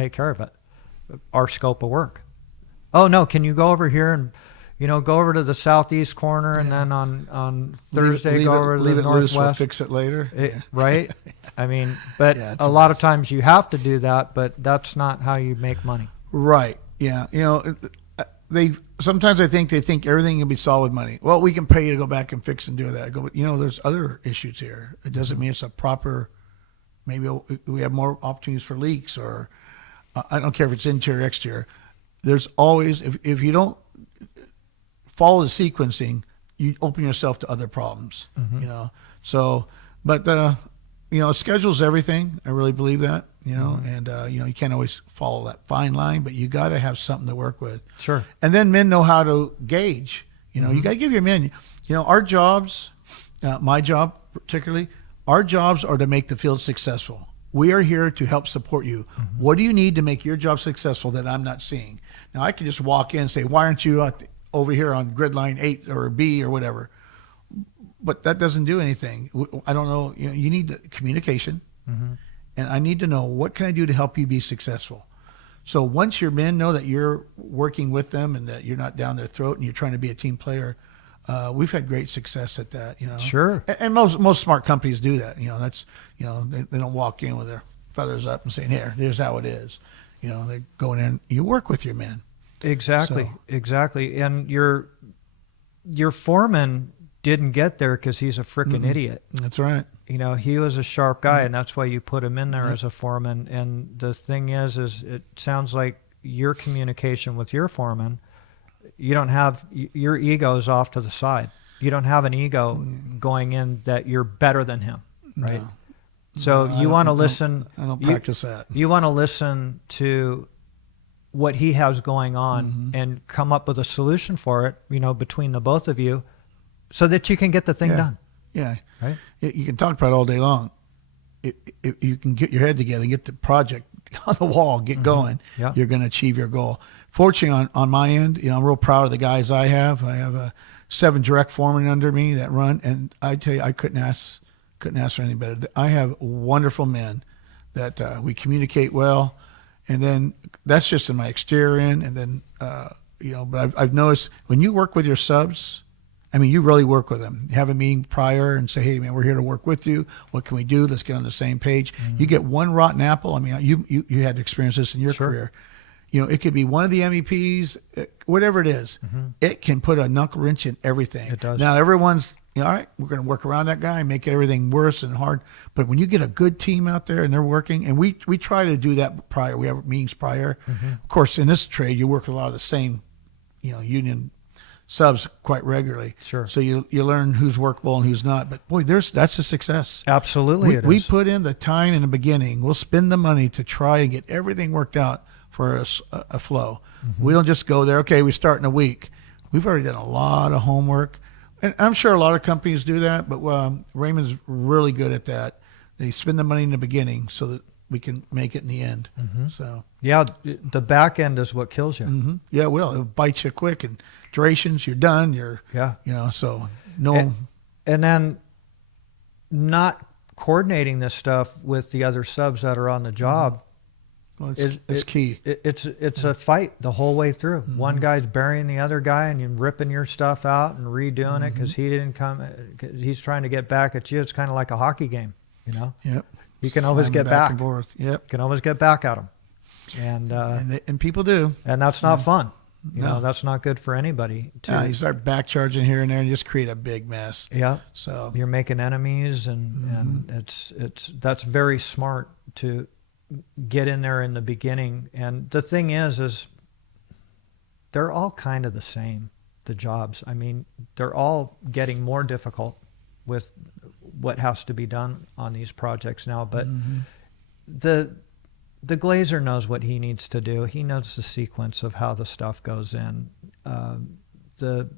take care of it. Our scope of work. Oh no, can you go over here and, go over to the southeast corner, and then on Thursday go over to the northwest. We'll fix it later. Right? I mean, but a lot of times you have to do that, but that's not how you make money. Right. Yeah. Sometimes I think they think everything can be solved with money. Well, we can pay you to go back and fix and do that. But there's other issues here. It doesn't mean it's a proper. Maybe we have more opportunities for leaks, or I don't care if it's interior or exterior. There's always, if you don't follow the sequencing, you open yourself to other problems. So, but schedule's everything. I really believe that. And you can't always follow that fine line, but you got to have something to work with. Sure. And then men know how to gauge. You got to give your men. Our jobs, my job particularly, our jobs are to make the field successful. We are here to help support you. What do you need to make your job successful that I'm not seeing? Now I can just walk in and say, why aren't you over here on grid line 8 or B or whatever? But that doesn't do anything. I don't know. You need communication. And I need to know, what can I do to help you be successful? So once your men know that you're working with them and that you're not down their throat and you're trying to be a team player, we've had great success at that. Sure. And most smart companies do that. That's they don't walk in with their feathers up and saying, here's how it is. They go in. You work with your men. Exactly. And your foreman didn't get there because he's a freaking idiot. That's right. He was a sharp guy, and that's why you put him in there as a foreman. And the thing is it sounds like your communication with your foreman, you don't have, your ego is off to the side. You don't have an ego going in that you're better than him, right? No. So you want to listen. I don't practice that. You want to listen to what he has going on and come up with a solution for it, between the both of you, so that you can get the thing done. Yeah. Right? You can talk about it all day long. If you can get your head together and get the project on the wall, get going, you're going to achieve your goal. Fortunately, on my end, I'm real proud of the guys I have. I have 7 direct foremen under me that run, and I tell you, I couldn't ask for anything better. I have wonderful men that we communicate well, and then that's just in my exterior end. And then, but I've noticed when you work with your subs, you really work with them. You have a meeting prior and say, hey, man, we're here to work with you. What can we do? Let's get on the same page. You get one rotten apple. You had to experience this in your career. It could be one of the MEPs, whatever it is. It can put a knuckle wrench in everything. It does. Now, everyone's, all right, we're going to work around that guy and make everything worse and hard. But when you get a good team out there and they're working, and we try to do that prior. We have meetings prior. Of course, in this trade, you work with a lot of the same, union subs quite regularly. Sure. So you learn who's workable and who's not. But boy, that's a success. Absolutely, we put in the time in the beginning. We'll spend the money to try and get everything worked out for a flow. We don't just go there. Okay, we start in a week. We've already done a lot of homework, and I'm sure a lot of companies do that. But Raymond's really good at that. They spend the money in the beginning so that we can make it in the end. So yeah, the back end is what kills you. Yeah, it will. It'll bite you quick, and durations, you're done. So no. And then not coordinating this stuff with the other subs that are on the job. Well, it's key. It's a fight the whole way through. One guy's burying the other guy, and you're ripping your stuff out and redoing it because he didn't come. He's trying to get back at you. It's kind of like a hockey game, Yep. You can always get back and forth. Yep. You can always get back at them, and people do. And that's not fun. That's not good for anybody. You start back charging here and there and just create a big mess. Yeah. So you're making enemies, and that's very smart to get in there in the beginning. And the thing is they're all kind of the same, the jobs. They're all getting more difficult with what has to be done on these projects now. But the glazer knows what he needs to do. He knows the sequence of how the stuff goes in. The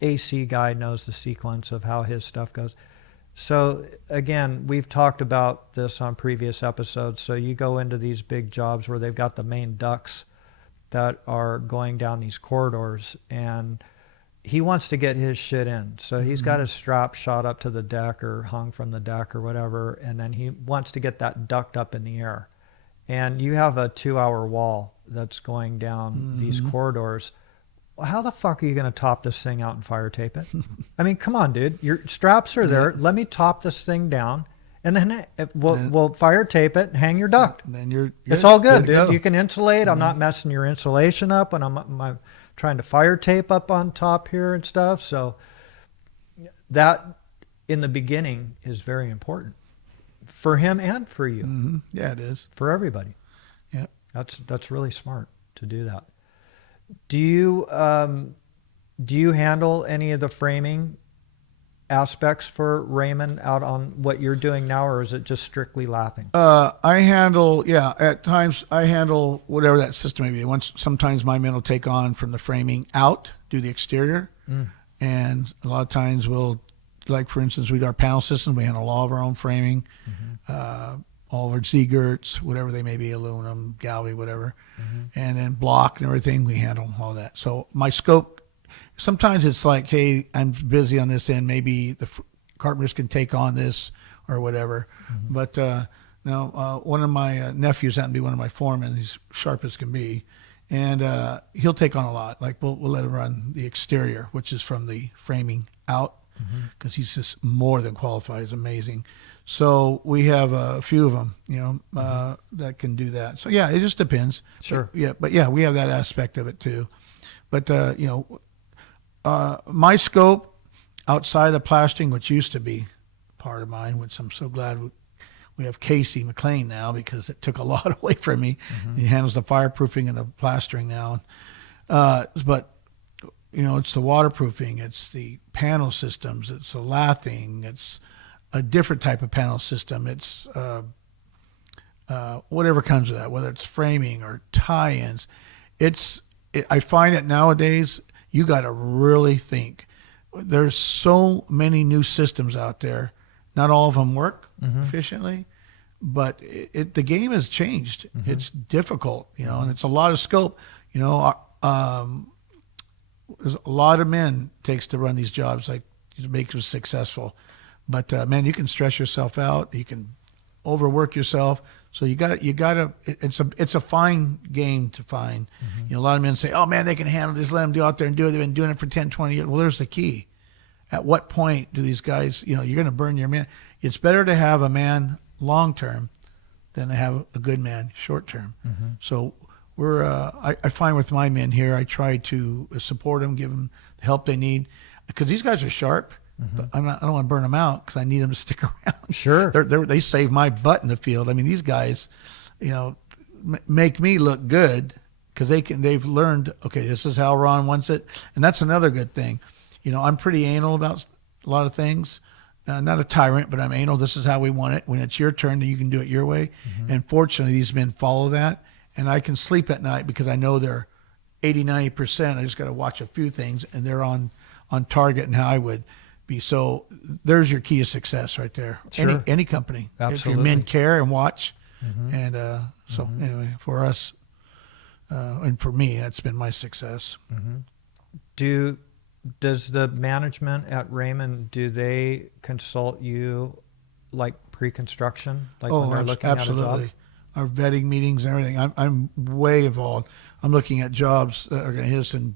AC guy knows the sequence of how his stuff goes. So again, we've talked about this on previous episodes. So you go into these big jobs where they've got the main ducts that are going down these corridors, and he wants to get his shit in. So he's got his strap shot up to the deck or hung from the deck or whatever, and then he wants to get that duct up in the air. and you have a 2-hour wall that's going down these corridors, how the fuck are you going to top this thing out and fire tape it? I mean, come on, dude. Your straps are there. Let me top this thing down, and then we'll fire tape it and hang your duct. Then it's all good, to dude. You can insulate. I'm not messing your insulation up when I'm trying to fire tape up on top here and stuff. So that in the beginning is very important for him and for you. Yeah, it is for everybody. Yeah, that's really smart to do that. Do you handle any of the framing aspects for Raymond out on what you're doing now, or is it just strictly lathing? I handle, at times I handle whatever that system may be. Sometimes my men will take on from the framing out, do the exterior, and a lot of times we'll, like for instance, we do our panel system. We handle all of our own framing, all of our Z-girts, whatever they may be, aluminum, galvy, whatever, and then block and everything. We handle all that. So my scope, sometimes it's like, hey, I'm busy on this end. Maybe the carpenters can take on this or whatever. But now one of my nephews happened to be one of my foremen. He's sharp as can be, and he'll take on a lot. Like we'll let him run the exterior, which is from the framing out, because he's just more than qualified. He's amazing. So we have a few of them, that can do that. So yeah, it just depends. Sure. But we have that aspect of it too. But my scope outside of the plastering, which used to be part of mine, which I'm so glad we have Casey McLean now, because it took a lot away from me. He handles the fireproofing and the plastering now. But it's the waterproofing, it's the panel systems, it's the lathing, it's a different type of panel system. It's whatever comes with that, whether it's framing or tie-ins. I find that nowadays you got to really think. There's so many new systems out there. Not all of them work efficiently, but the game has changed. It's difficult, and it's a lot of scope. There's a lot of men takes to run these jobs, like to make them successful. But man, you can stress yourself out. You can overwork yourself. So you got to. It's a fine game to find. A lot of men say, "Oh man, they can handle this. Let them go out there and do it. They've been doing it for 10, 20 years." Well, there's the key. At what point do these guys? You're going to burn your man. It's better to have a man long term than to have a good man short term. So we're. I find with my men here, I try to support them, give them the help they need, because these guys are sharp. But I don't want to burn them out, because I need them to stick around. Sure. They save my butt in the field. I mean, these guys, make me look good, because they've learned, okay, this is how Ron wants it. And that's another good thing. I'm pretty anal about a lot of things. Not a tyrant, but I'm anal. This is how we want it. When it's your turn, then you can do it your way. And fortunately, these men follow that. And I can sleep at night, because I know they're 80, 90%. I just got to watch a few things, and they're on target and how I would be. So there's your key to success right there. Sure. Any company. Absolutely. If your men care and watch. And so anyway, for us, and for me, that's been my success. Does the management at Raymond, do they consult you like pre-construction, like when they're looking absolutely. at a job? Our vetting meetings and everything. I'm way involved. I'm looking at jobs that are going to hit us in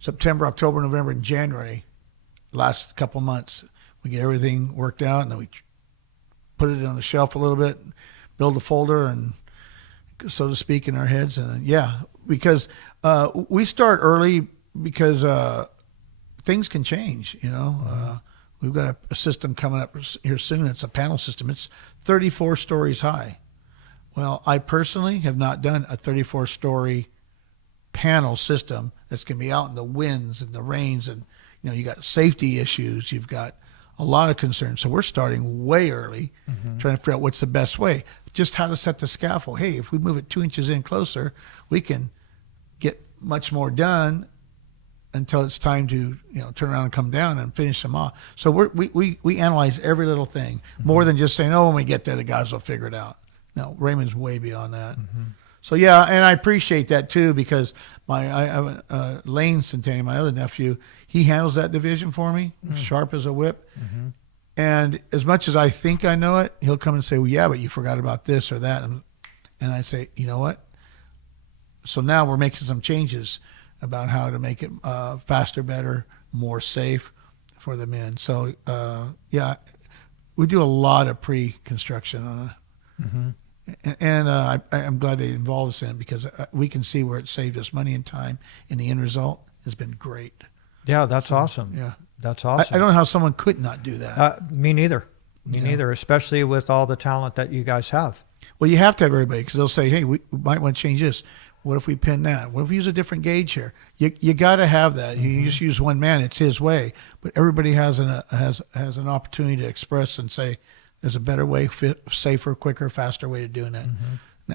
September, October, November, and January. Last couple months, we get everything worked out, and then we put it on the shelf a little bit, build a folder, and so to speak, in our heads. And because we start early, because things can change. We've got a system coming up here soon. It's a panel system. It's 34 stories high. Well, I personally have not done a 34-story panel system that's going to be out in the winds and the rains, and you got safety issues. You've got a lot of concerns. So we're starting way early, trying to figure out what's the best way. Just how to set the scaffold. Hey, if we move it 2 inches in closer, we can get much more done until it's time to turn around and come down and finish them off. So we analyze every little thing, more than just saying, when we get there, the guys will figure it out. No, Raymond's way beyond that. So yeah, and I appreciate that too, because Lane Centanni, my other nephew, he handles that division for me, sharp as a whip. And as much as I think I know it, he'll come and say, "Well, yeah, but you forgot about this or that." And I say, you know what? So now we're making some changes about how to make it faster, better, more safe for the men. So yeah, we do a lot of pre-construction on it. Mm-hmm. And I'm glad they involved us in it because we can see where it saved us money and time, and the end result has been great. Yeah, that's awesome. Yeah. That's awesome. I don't know how someone could not do that. Me neither. Me Yeah. neither, especially with all the talent that you guys have. Well, you have to have everybody because they'll say, hey, we might want to change this. What if we pin that? What if we use a different gauge here? You got to have that. You just use one man; it's his way. But everybody has an opportunity to express and say, "There's a better way, safer, quicker, faster way of doing it."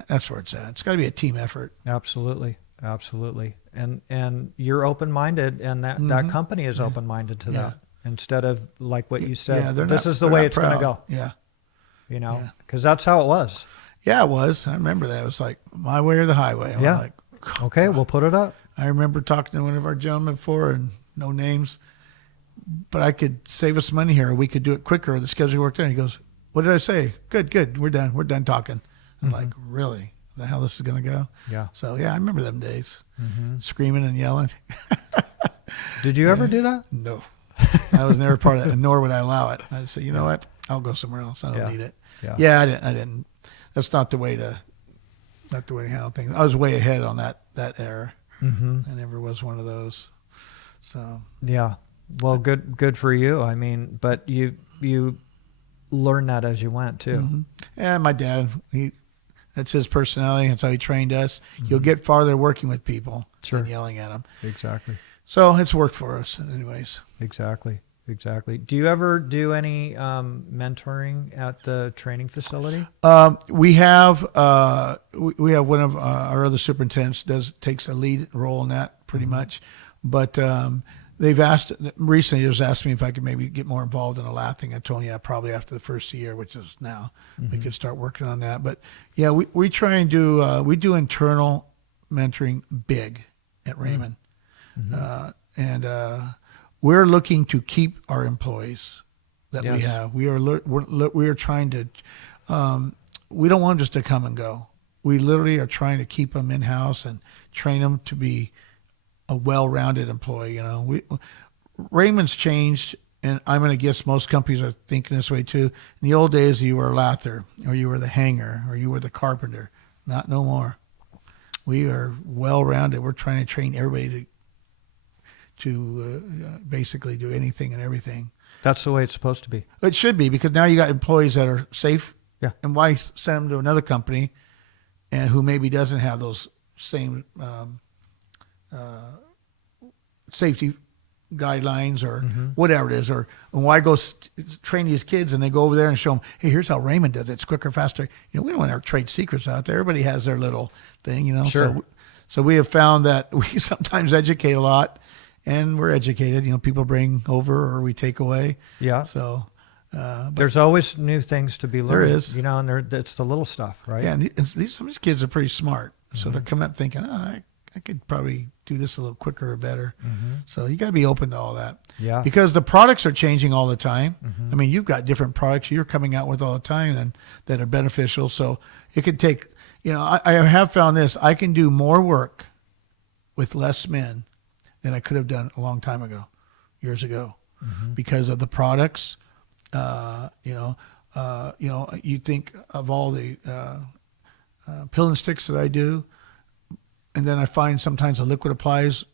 That's where it's at. It's got to be a team effort. Absolutely, absolutely. And you're open-minded, and that company is open-minded to that. Instead of like what you said, this is the way it's going to go. Yeah, you know, because that's how it was. Yeah, it was. I remember that. It was like my way or the highway. I was like, okay, we'll put it up. I remember talking to one of our gentlemen before, and no names, but I could save us money here. We could do it quicker. The schedule worked out. He goes, what did I say? Good. We're done. We're done talking. I'm like, really? The hell this is going to go? Yeah. So, yeah, I remember them days. Screaming and yelling. Did you ever do that? No. I was never part of that, nor would I allow it. I'd say, you know what? I'll go somewhere else. I don't need it. Yeah, I didn't. That's not the way to handle things. I was way ahead on that era. I never was one of those. So yeah, well, good for you. I mean, but you learned that as you went too. Yeah, my dad, that's his personality. That's how he trained us. You'll get farther working with people than yelling at them. Exactly. So it's worked for us, anyways. Exactly. Do you ever do any mentoring at the training facility? We have one of our other superintendents takes a lead role in that pretty much, but they've asked recently. Just asked me if I could maybe get more involved in the lathing. I told them, yeah, probably after the first year, which is now, we could start working on that. But yeah, we try and do we do internal mentoring big at Raymond, and we're looking to keep our employees that we have. We are trying to. We don't want them just to come and go. We literally are trying to keep them in house and train them to be a well-rounded employee. You know, Raymond's changed, and I'm going to guess most companies are thinking this way too. In the old days, you were a lather, or you were the hanger, or you were the carpenter. Not no more. We are well-rounded. We're trying to train everybody to basically do anything and everything. That's the way it's supposed to be. It should be, because now you got employees that are safe. Yeah. And why send them to another company and who maybe doesn't have those same safety guidelines or whatever it is, or and why go train these kids and they go over there and show them, hey, here's how Raymond does it. It's quicker, faster. You know, we don't want our trade secrets out there. Everybody has their little thing, you know. Sure. So we have found that we sometimes educate a lot, and we're educated. You know, people bring over or we take away. Yeah. So there's always new things to be learned. There is. You know, and it's the little stuff, right? Yeah, and some of these kids are pretty smart. So they're coming up thinking, I could probably do this a little quicker or better. So you got to be open to all that. Yeah. Because the products are changing all the time. I mean, you've got different products you're coming out with all the time and that are beneficial. So it could take, you know, I have found this. I can do more work with less men than I could have done a long time ago, years ago, because of the products. You think of all the pill and sticks that I do, and then I find sometimes the liquid applies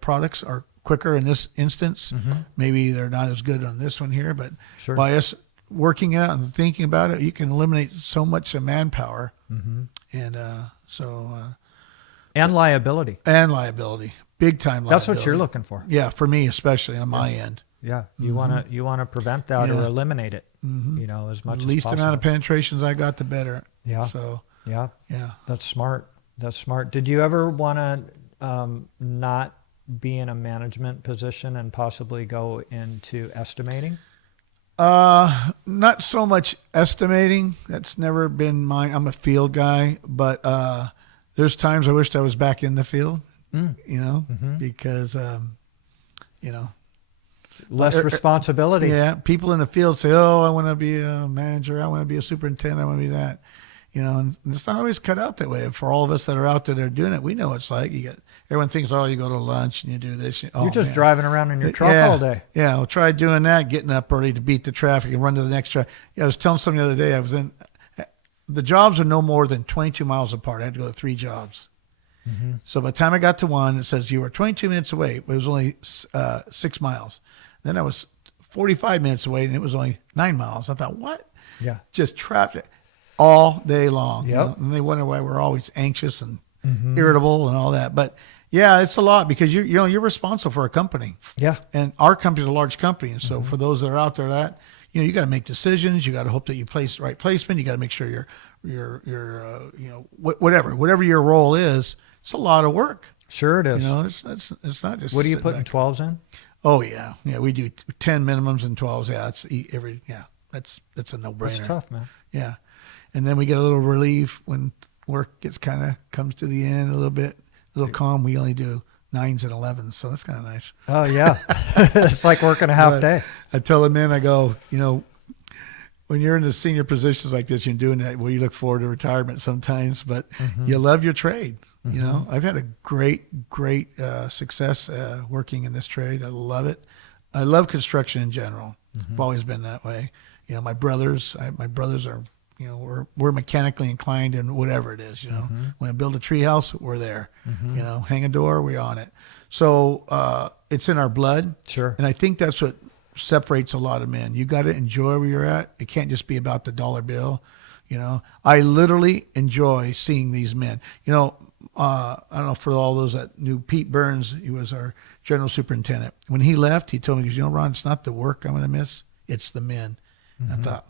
products are quicker in this instance. Maybe they're not as good on this one here, but by us working it out and thinking about it, you can eliminate so much manpower, and and liability. Big time liability. That's what you're looking for. Yeah, for me especially on my end. Yeah, you wanna prevent that or eliminate it. You know, as much as possible. The least amount of penetrations I got, the better. Yeah. So yeah. Yeah. That's smart. Did you ever want to not be in a management position and possibly go into estimating? Not so much estimating. That's never been mine. I'm a field guy, but there's times I wished I was back in the field. You know, because less responsibility. Yeah, people in the field say, "Oh, I want to be a manager. I want to be a superintendent. I want to be that." And it's not always cut out that way. For all of us that are out there that are doing it, we know it's like. Everyone thinks, oh, you go to lunch and you do this. You're just driving around in your truck yeah, all day. Yeah, well, try doing that, getting up early to beat the traffic and run to the next truck. Yeah, I was telling somebody the other day, the jobs are no more than 22 miles apart. I had to go to 3 jobs. Mm-hmm. So by the time I got to one, it says you were 22 minutes away. It was only 6 miles. Then I was 45 minutes away, and it was only 9 miles. I thought, what? Yeah. Just traffic all day long. Yep. And they wonder why we're always anxious and irritable and all that. But yeah, it's a lot because you're responsible for a company. Yeah. And our company is a large company. And so for those that are out there that, you got to make decisions. You got to hope that you place the right placement. You got to make sure whatever your role is, it's a lot of work. Sure it is. It's not just. What are you putting 12s in? Oh yeah. Yeah. We do 10 minimums and 12s. Yeah. That's a no-brainer. It's tough, man. Yeah. And then we get a little relief when work comes to the end a little bit, a little calm. We only do 9s and 11s, so that's kind of nice. Oh yeah, it's like working a half day. I tell the men, I go, when you're in the senior positions like this, you're doing that. Well, you look forward to retirement sometimes, but you love your trade. I've had a great success working in this trade. I love it. I love construction in general. I've always been that way. My brothers are. We're mechanically inclined in whatever it is, When I build a tree house, we're there. Hang a door, we're on it. So it's in our blood. Sure. And I think that's what separates a lot of men. You got to enjoy where you're at. It can't just be about the dollar bill. I literally enjoy seeing these men. I don't know, for all those that knew Pete Burns, he was our general superintendent. When he left, he told me, because, Ron, it's not the work I'm going to miss, it's the men. I thought,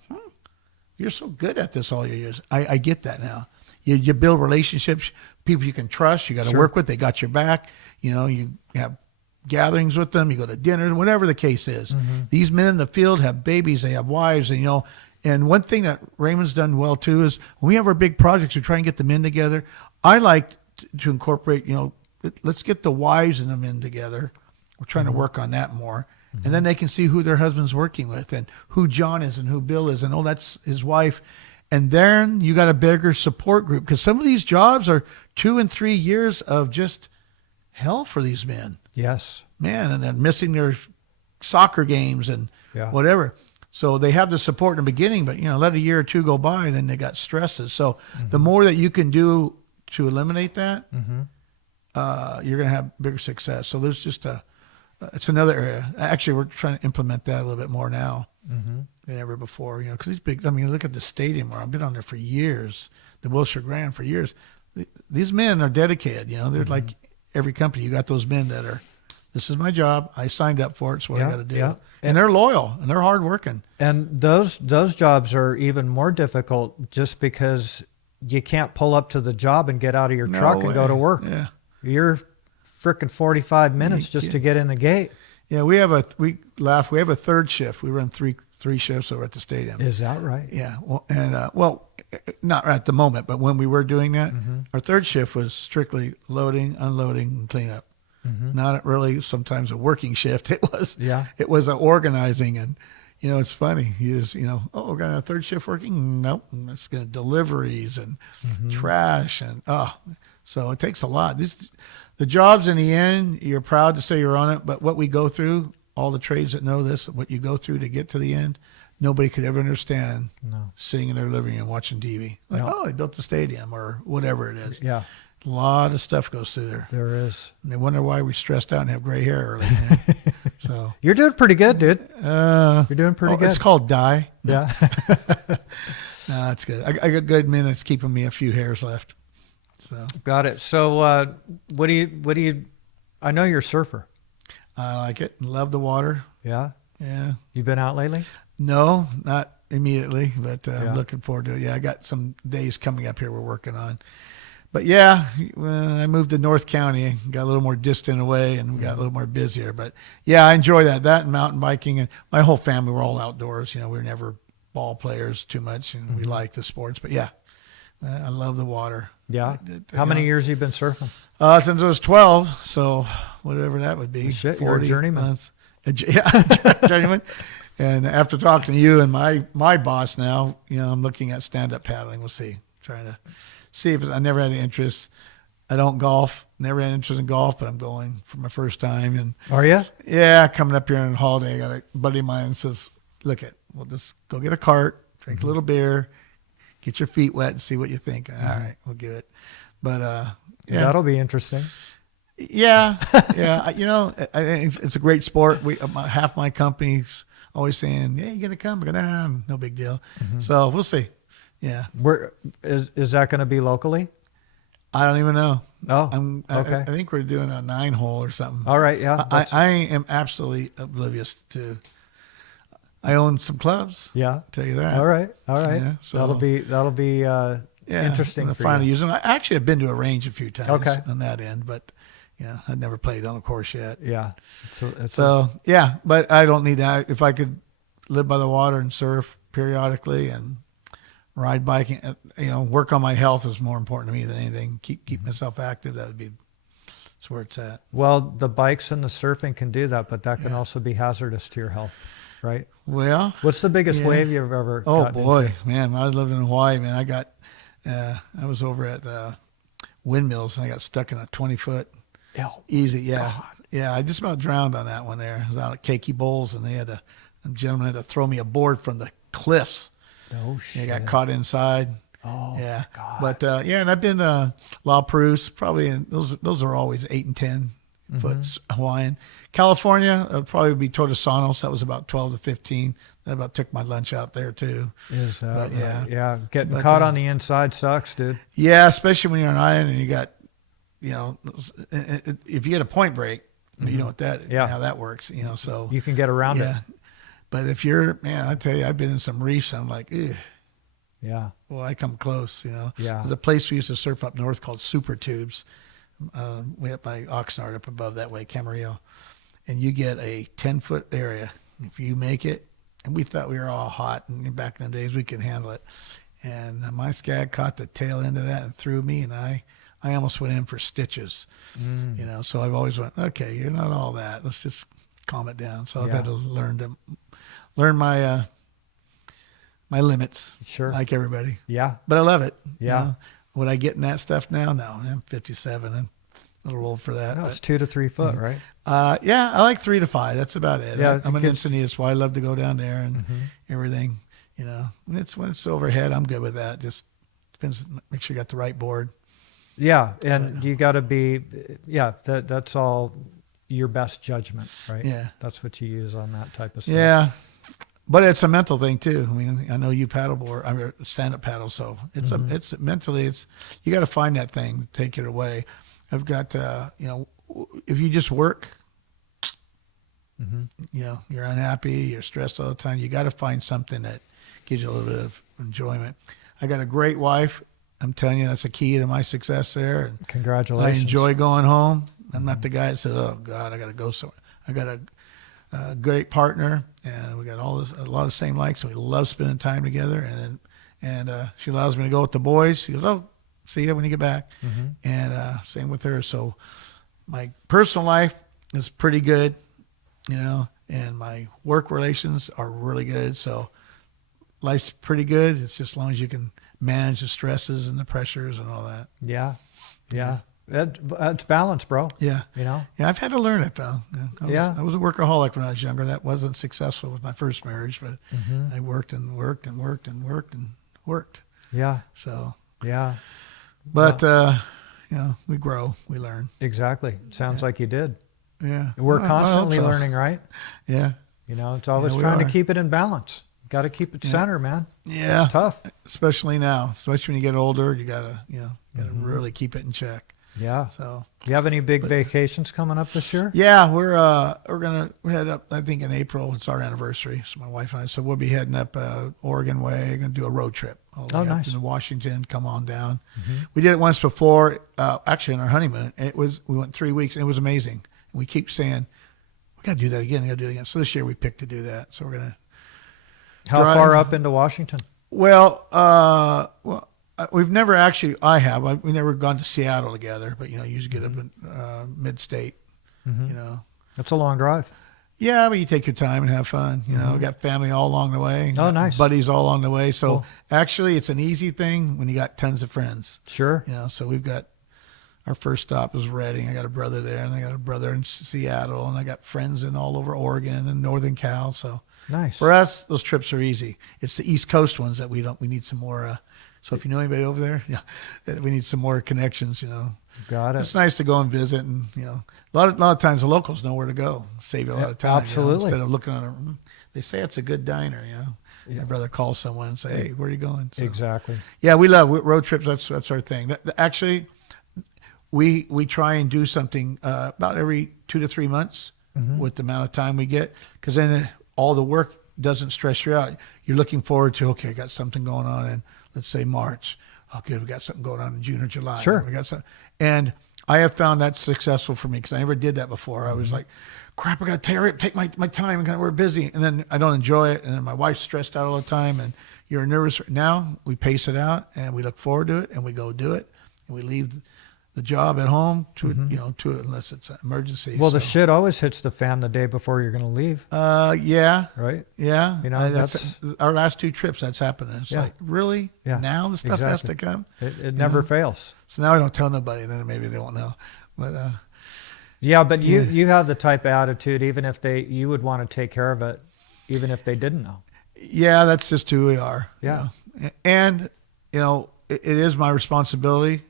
you're so good at this all your years. I get that now. You build relationships, people you can trust, you got to work with, they got your back. You have gatherings with them, you go to dinner, whatever the case is. These men in the field have babies, they have wives, and one thing that Raymond's done well too is when we have our big projects, we try and get the men together. I like to incorporate, let's get the wives and the men together. We're trying to work on that more. And then they can see who their husband's working with and who John is and who Bill is. And, that's his wife. And then you got a bigger support group because some of these jobs are 2 and 3 years of just hell for these men. Yes. Man, and then missing their soccer games and whatever. So they have the support in the beginning, but, let a year or 2 go by and then they got stresses. So the more that you can do to eliminate that, you're going to have bigger success. So there's just it's another area. Actually, we're trying to implement that a little bit more now than ever before. Because these big. Look at the stadium where I've been on there for years, the Wilshire Grand for years. These men are dedicated. They're like every company. You got those men that are. This is my job. I signed up for it. It's what I got to do. Yeah. And they're loyal and they're hardworking. And those jobs are even more difficult just because you can't pull up to the job and get out of your truck and go to work. Yeah. You're frickin' 45 minutes just to get in the gate. Yeah, we have a third shift. We run three shifts over at the stadium. Is that right? Yeah. Well, and not at the moment, but when we were doing that, our third shift was strictly loading, unloading, and cleanup. Not really sometimes a working shift. It was an organizing, and it's funny. You just we're gonna have a third shift working. Nope, it's gonna deliveries and trash and so it takes a lot. The jobs in the end, you're proud to say you're on it, but what we go through, all the trades that know this, what you go through to get to the end, nobody could ever understand sitting in their living room watching TV. Like, they built the stadium or whatever it is. Yeah. A lot of stuff goes through there. There is. And they wonder why we stressed out and have gray hair early. So you're doing pretty good, dude. You're doing pretty good. It's called dye. Yeah. No, it's good. I got good minutes keeping me a few hairs left. So got it. So what do you I know you're a surfer. I like it. Love the water. Yeah. Yeah. You been out lately? No, not immediately, but I'm looking forward to it. Yeah, I got some days coming up here we're working on. But yeah, I moved to North County, got a little more distant away, and we got a little more busier. But yeah, I enjoy that and mountain biking. And my whole family, we're all outdoors. We were never ball players too much, and we like the sports. But yeah, I love the water. Yeah. How many years have you been surfing? Since I was 12, so whatever that would be. Shit, you're a journeyman. Months. Yeah, journeyman. And after talking to you and my boss now, I'm looking at stand-up paddling. We'll see. trying to see if I never had any interest. I don't golf. Never had interest in golf, but I'm going for my first time. And Are you? yeah, coming up here on holiday, I got a buddy of mine says, "Look we'll just go get a cart, drink a little beer, get your feet wet, and see what you think." All right, we'll do it. But yeah, That'll be interesting. yeah, yeah. You know, I think it's a great sport. Half my company's always saying, "Hey, you gonna come?" I go, "Nah, no big deal." So we'll see. Yeah. Where is that going to be locally? I don't even know. Oh, okay. I think we're doing a 9-hole or something. All right, yeah. I am absolutely oblivious to. I own some clubs. Yeah. I'll tell you that. All right. Yeah, so that'll be interesting. I'm For finally you. using. I actually have been to a range a few times. Okay. On that end, but yeah, I've never played on a course yet. Yeah. Yeah, but I don't need that. If I could live by the water and surf periodically and ride biking, work on my health is more important to me than anything. Keep myself active. That's where it's at. Well, the bikes and the surfing can do that, but that can also be hazardous to your health, right? Well, What's the biggest wave you've ever? oh gotten boy, into? man! When I lived in Hawaii, man, I was over at windmills and I got stuck in a 20-foot. Oh, Easy, yeah. God. Yeah, I just about drowned on that one there. I was out at Keiki Bowls, and a gentleman had to throw me a board from the cliffs. Oh, I shit. got caught inside. Oh, Yeah. God. But, and I've been La Perouse, probably, those are always 8 and 10 foot Hawaiian. California, probably would be Totosanos. That was about 12 to 15. That about took my lunch out there, too. Is that But, right? yeah. Yeah. Getting But, caught on the inside sucks, dude. Yeah, especially when you're on an island and you got, if you get a point break, you know what how that works, so. You can get around it. But if I tell you, I've been in some reefs. I'm like, ugh. Yeah. Well, I come close, Yeah. There's a place we used to surf up north called Super Tubes, way up by Oxnard, up above that way, Camarillo. And you get a 10-foot area. If you make it, and we thought we were all hot, and back in the days we could handle it. And my scag caught the tail end of that and threw me, and I almost went in for stitches, So I've always went, okay, you're not all that. Let's just calm it down. So I've had to learn my my limits, Sure. like everybody. Yeah. But I love it. Yeah. Would I get in that stuff now? No, I'm 57 and a little old for that. No, it's 2 to 3 foot, right? Yeah, I like 3 to 5. That's about it. Yeah, I'm an Encinitas, so I love to go down there and everything. When it's overhead, I'm good with that. Just depends. Make sure you got the right board. Yeah, and you got to be, that's all your best judgment, right? Yeah. That's what you use on that type of stuff. Yeah. But it's a mental thing too. I mean, I know you paddleboard, I mean, stand-up paddle, so it's it's mentally, you got to find that thing, take it away. I've got, if you just work, you're unhappy, you're stressed all the time. You got to find something that gives you a little bit of enjoyment. I got a great wife. I'm telling you, that's the key to my success there. And Congratulations. I enjoy going home. I'm not the guy that says, "Oh God, I got to go somewhere." I got a great partner, and we got a lot of the same likes, and we love spending time together. And she allows me to go with the boys. She goes, "Oh, see you when you get back." And same with her. So my personal life is pretty good, and my work relations are really good. So life's pretty good. It's just as long as you can manage the stresses and the pressures and all that. Yeah. It's balance, bro. Yeah. Yeah, I've had to learn it though. I was a workaholic when I was younger. That wasn't successful with my first marriage, but I worked and worked and worked and worked and worked. Yeah. So. Yeah. But we grow, we learn. Exactly. Sounds like you did. Yeah. We're I constantly hope so. learning, right? Yeah. It's always we trying to are. keep it in balance. Got to keep it center, man. Yeah. It's tough. Especially now, especially when you get older, you gotta really keep it in check. Yeah. So. You have any big vacations coming up this year? Yeah, we're gonna head up. I think in April it's our anniversary. So my wife and I. So we'll be heading up Oregon way. Gonna do a road trip all the way nice. up into Washington. Come on down. We did it once before. Actually, on our honeymoon, we went 3 weeks. And it was amazing. And we keep saying we got to do that again. We got to do it again. So this year we picked to do that. So we're gonna. How far up into Washington? Well, we've never actually. We've never gone to Seattle together, but usually get up in mid-state. It's a long drive. Yeah, but you take your time and have fun. You know, we got family all along the way. Oh, got nice. buddies all along the way. So Cool. actually, it's an easy thing when you got tons of friends. Sure. You know, so we've got our first stop is Reading. I got a brother there, and I got a brother in Seattle, and I got friends in all over Oregon and Northern Cal. So Nice. for us, those trips are easy. It's the East Coast ones that we need some more. So if you know anybody over there, yeah, we need some more connections. You know, Got it. it's nice to go and visit, and you know, a lot of times the locals know where to go. Save you a lot of time. Absolutely. You know, instead of looking on it, they say it's a good diner. You know, Yeah. I'd rather call someone and say, hey, where are you going? So, Exactly. yeah, we love road trips. That's our thing. Actually, we try and do something about every 2 to 3 months with the amount of time we get, because then all the work doesn't stress you out. You're looking forward to, okay, I got something going on in, let's say, March. Oh, good, we got something going on in June or July. Sure. We got something. And I have found that successful for me because I never did that before. I was like, crap, I got to take my time, and we're busy. And then I don't enjoy it. And then my wife's stressed out all the time, and you're nervous. Now we pace it out, and we look forward to it, and we go do it, and we leave the job at home to unless it's an emergency. Well, the shit always hits the fan the day before you're going to leave, yeah, right? yeah. You know, that's our last 2 trips. That's happening. It's like, really? Yeah, Now the stuff has to exactly. come. It never fails. So now I don't tell nobody. Then maybe they won't know. But Yeah, but you have the type of attitude, even if you would want to take care of it, even if they didn't know. yeah, that's just who we are. Yeah. You know? And you know, it is my responsibility,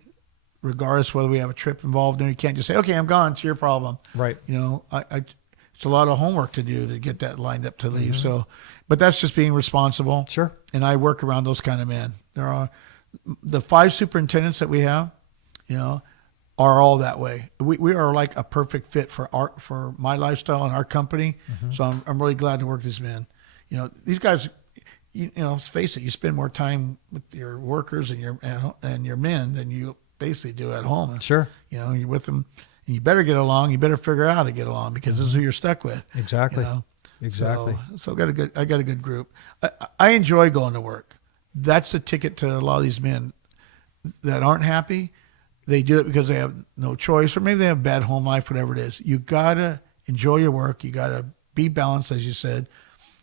regardless whether we have a trip involved. And you can't just say, okay, I'm gone. It's your problem. Right. You know, it's a lot of homework to do to get that lined up to leave. So, but that's just being responsible. Sure. And I work around those kind of men. There are the 5 superintendents that we have, you know, are all that way. We are like a perfect fit for my lifestyle and our company. So I'm really glad to work with these men. You know, these guys, you know, let's face it, you spend more time with your workers and your men than you basically do at home. And, Sure. you know, you're with them, and you better get along. You better figure out how to get along, because this is who you're stuck with. Exactly. You know? Exactly. So I got a good group. I enjoy going to work. That's the ticket to a lot of these men that aren't happy. They do it because they have no choice, or maybe they have bad home life, whatever it is. You gotta enjoy your work. You gotta be balanced, as you said.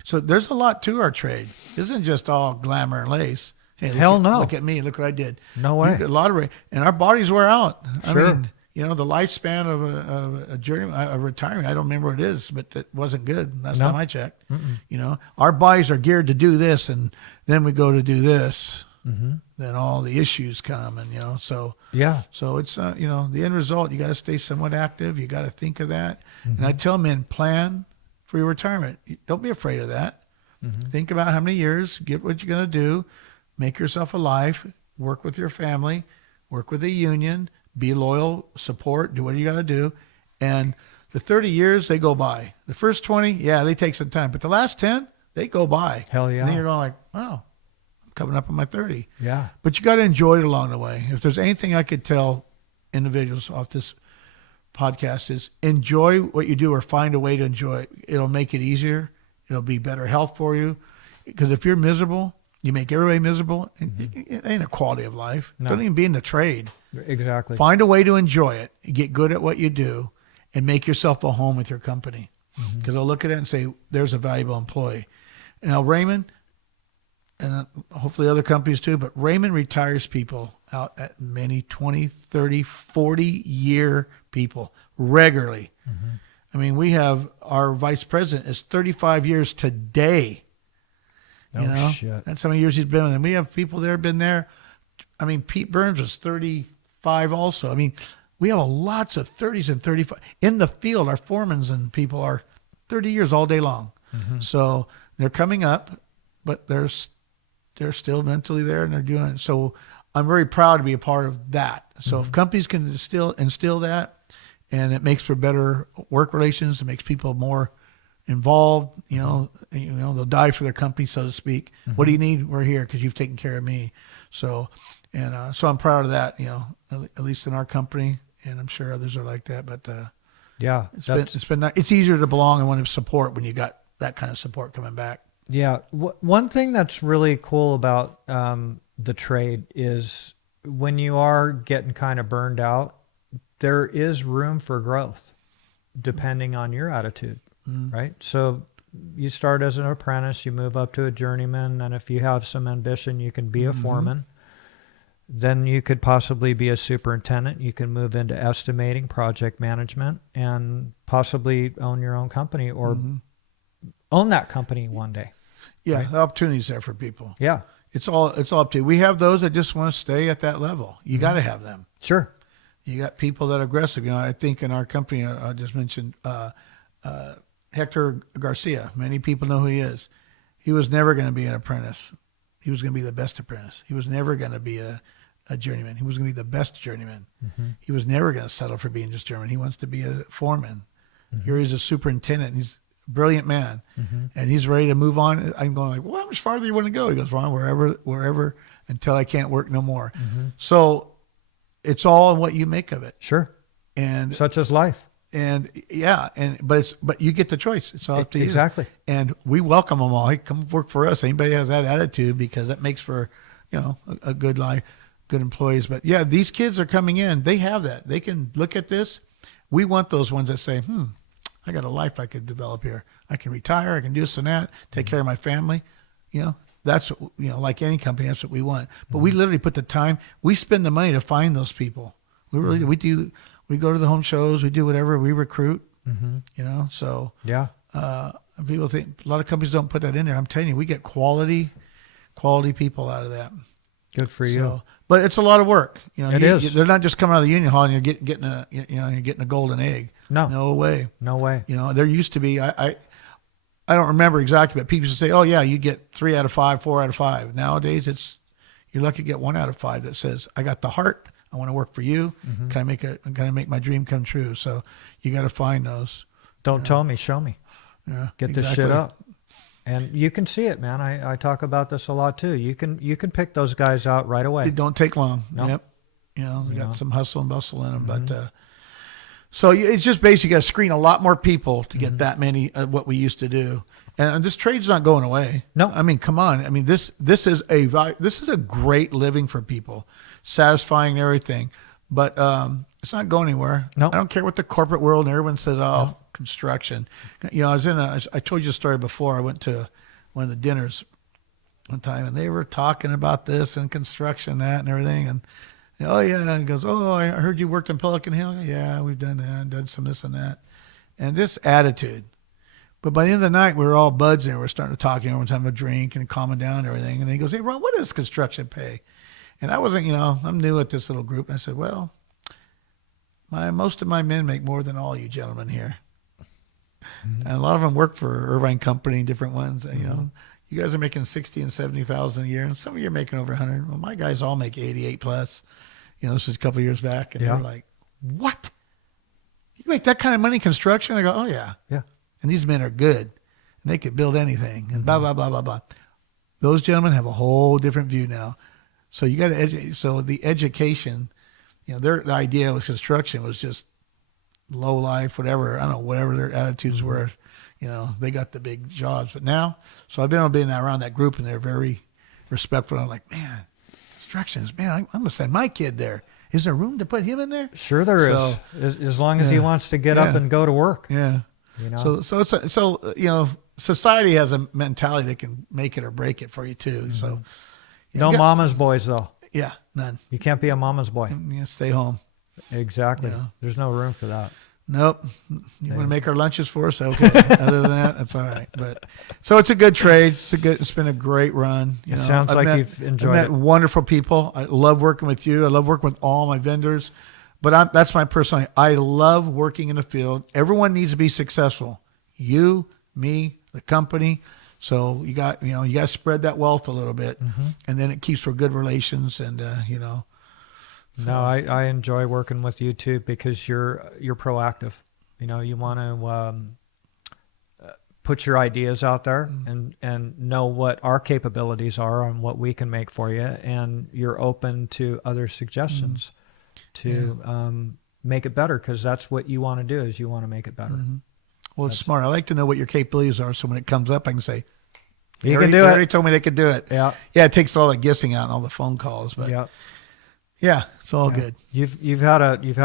So there's a lot to our trade. It isn't just all glamour and lace. Hey, No. Look at me. Look what I did. No way. A lot of and our bodies wear out. Sure. I mean, you know, the lifespan of a journeyman, a retirement, I don't remember what it is, but it wasn't good last time I checked. You know, our bodies are geared to do this, and then we go to do this. Then all the issues come, and you know, so it's you know, the end result. You got to stay somewhat active. You got to think of that. And I tell men, plan for your retirement. Don't be afraid of that. Think about how many years. Get what you're gonna do. Make yourself a life. Work with your family. Work with the union. Be loyal. Support. Do what you got to do. And the 30 years, they go by. The first 20, yeah, they take some time, but the last 10, they go by. Hell yeah. And then you're going like, wow, I'm coming up on my 30. Yeah. But you got to enjoy it along the way. If there's anything I could tell individuals off this podcast, is enjoy what you do, or find a way to enjoy it. It'll make it easier. It'll be better health for you. Because if you're miserable, you make everybody miserable. It ain't a quality of life. No. Don't even be in the trade. Exactly. Find a way to enjoy it. Get good at what you do, and make yourself a home with your company. Because they'll look at it and say, there's a valuable employee. Now, Raymond, and hopefully other companies too, but Raymond retires people out at many 20, 30, 40-year people regularly. I mean, we have our vice president is 35 years today. You know, shit. that's how many years he's been with them. We have people there, been there. I mean, Pete Burns was 35 also. I mean, we have lots of 30s and 35 in the field. Our foremans and people are 30 years all day long. So they're coming up, but they're still mentally there, and they're doing it. So I'm very proud to be a part of that. So if companies can instill that, and it makes for better work relations, it makes people more involved. You know, they'll die for their company, so to speak. What do you need? We're here because you've taken care of me. So, so I'm proud of that. You know, at least in our company, and I'm sure others are like that. But Yeah. it's been nice. It's easier to belong and want to support when you got that kind of support coming back. Yeah. One thing that's really cool about the trade is when you are getting kind of burned out, there is room for growth depending on your attitude. right? So you start as an apprentice, you move up to a journeyman, and if you have some ambition, you can be a foreman. Then you could possibly be a superintendent. You can move into estimating, project management, and possibly own your own company or own that company one day. Yeah, right? the opportunities there for people. Yeah, It's all up to you. We have those that just want to stay at that level. You got to have them. sure. You got people that are aggressive. I think in our company, I just mentioned Hector Garcia. Many people know who he is. He was never going to be an apprentice. He was going to be the best apprentice. He was never going to be a journeyman. He was going to be the best journeyman. He was never going to settle for being just journeyman. He wants to be a foreman. Here he's a superintendent. He's a brilliant man, and he's ready to move on. I'm going like, well, how much farther do you want to go? He goes, Ron, wherever, until I can't work no more. So it's all in what you make of it. Sure. And Such as life. and yeah, but you get the choice. It's all up to you. Exactly. And we welcome them all. Hey, come work for us. Anybody has that attitude, because that makes for, a good life, good employees. But yeah, these kids are coming in. They have that. They can look at this. We want those ones that say, I got a life I could develop here. I can retire. I can do this and that. Take care of my family. That's what, like any company, that's what we want. But we literally put the time. We spend the money to find those people. We really do. We do. We go to the home shows. We do whatever. We recruit. So Yeah. people think a lot of companies don't put that in there. I'm telling you, we get quality people out of that. Good for you. So, but it's a lot of work. It is. They're not just coming out of the union hall and you're getting a golden egg. No way. No way. There used to be. I don't remember exactly, but people used to say, "Oh yeah, you get 3 out of 5, 4 out of 5." Nowadays, you're lucky to get 1 out of 5 that says, "I got the heart. I want to work for you. Can I make my dream come true?" So you got to find those. Don't tell me, show me. Yeah, Get this shit up. And you can see it, man. I talk about this a lot too. You can pick those guys out right away. It don't take long. No. Yep. They got some hustle and bustle in them, but. So it's just basically got to screen a lot more people to get that many what we used to do, and this trade's not going away. No, I mean, come on. I mean, this is a great living for people, satisfying and everything, but it's not going anywhere. No, I don't care what the corporate world and everyone says. Oh, construction. I told you a story before. I went to one of the dinners one time, and they were talking about this and construction, that, and everything, and. Oh yeah, he goes, oh, I heard you worked in Pelican Hill. Yeah, we've done that, and done some this and that, and this attitude. But by the end of the night, we were all buds and we were starting to talk. Everyone's having a drink and calming down and everything. And then he goes, "Hey, Ron, what does construction pay?" And I wasn't, I'm new at this little group. And I said, "Well, most of my men make more than all you gentlemen here, and a lot of them work for Irvine Company, different ones. And, you guys are making 60 and 70,000 a year, and some of you are making over 100. Well, my guys all make 88 plus. This is a couple of years back, and they're like, "What? You make that kind of money in construction?" I go, "Oh yeah, yeah." And these men are good, and they could build anything, and blah blah blah blah blah. Those gentlemen have a whole different view now. So you got to educate. So the education, the idea with construction was just low life, whatever. I don't know, whatever their attitudes were. They got the big jobs, but now, so I've been around that group, and they're very respectful. I'm like, man, constructions, man, I'm gonna send my kid there. Is there room to put him in there? Sure, there is. As long as he wants to get up and go to work. Yeah. So society has a mentality that can make it or break it for you too. So no mama's boys though. Yeah, none. You can't be a mama's boy. Stay home. Exactly. There's no room for that. Nope. You want to make our lunches for us? Okay. Other than that, that's all right. But so it's a good trade. It's been a great run. It sounds like you've enjoyed it. I've met wonderful people. I love working with you. I love working with all my vendors. But that's my personality. I love working in the field. Everyone needs to be successful. You, me, the company. So you got to spread that wealth a little bit, and then it keeps for good relations and No, I enjoy working with you too because you're proactive. You want to put your ideas out there and know what our capabilities are and what we can make for you, and you're open to other suggestions to make it better because that's what you want to do is you want to make it better. Well, it's smart. I like to know what your capabilities are, so when it comes up, I can say, "You can do it." They already told me they could do it. Yeah, yeah. It takes all the guessing out and all the phone calls, but Yeah, it's all Yeah. good. You've had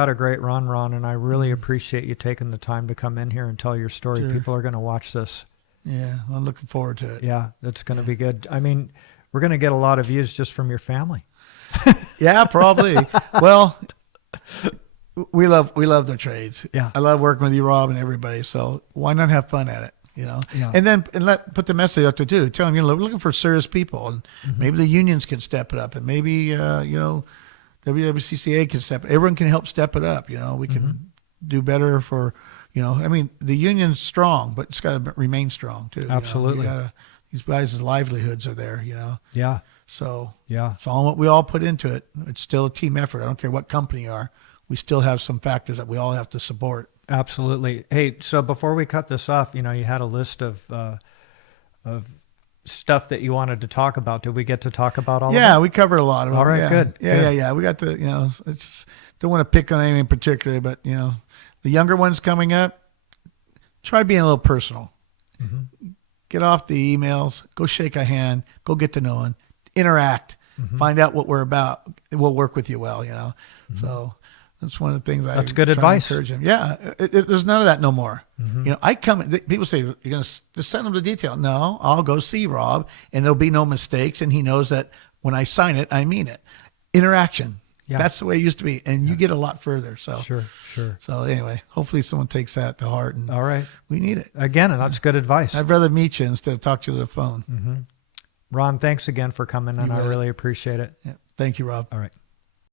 a great run, Ron, and I really appreciate you taking the time to come in here and tell your story. Sure. People are going to watch this. Yeah, I'm looking forward to it. Yeah, it's going to be good. I mean, we're going to get a lot of views just from your family. Yeah, probably. Well, we love the trades. Yeah. I love working with you, Rob, and everybody. So why not have fun at it? You know, Yeah. and then put the message out there too. Tell them, you know, we're looking for serious people, and maybe the unions can step it up, and maybe you know, WWCCA can step. Everyone can help step it up. You know, we can do better for. You know, I mean, the union's strong, but it's got to remain strong too. Absolutely. You know? These guys' livelihoods are there. You know. Yeah. So Yeah. it's all what we all put into it. It's still a team effort. I don't care what company you are. We still have some factors that we all have to support. Absolutely. Hey, so before we cut this off, you know, you had a list of stuff that you wanted to talk about. Did we get to talk about all of it? Yeah, we covered a lot of it. All right, yeah. good. Yeah. We got the, you know, it's don't want to pick on anything in particular, but you know, the younger ones coming up, try being a little personal. Get off the emails, go shake a hand, go get to know them, interact, find out what we're about. We'll work with you well, you know. So that's one of the things That's I good try to advice. encourage them. Yeah, there's none of that no more. You know, people say, you're going to just send them the detail. No, I'll go see Rob, and there'll be no mistakes, and he knows that when I sign it, I mean it. Interaction. Yeah. That's the way it used to be, and you get a lot further. So Sure. So anyway, hopefully someone takes that to heart, and All right. we need it. Again, and that's good advice. I'd rather meet you instead of talk to you on the phone. Ron, thanks again for coming, and I bet. really appreciate it. Yeah. Thank you, Rob. All right.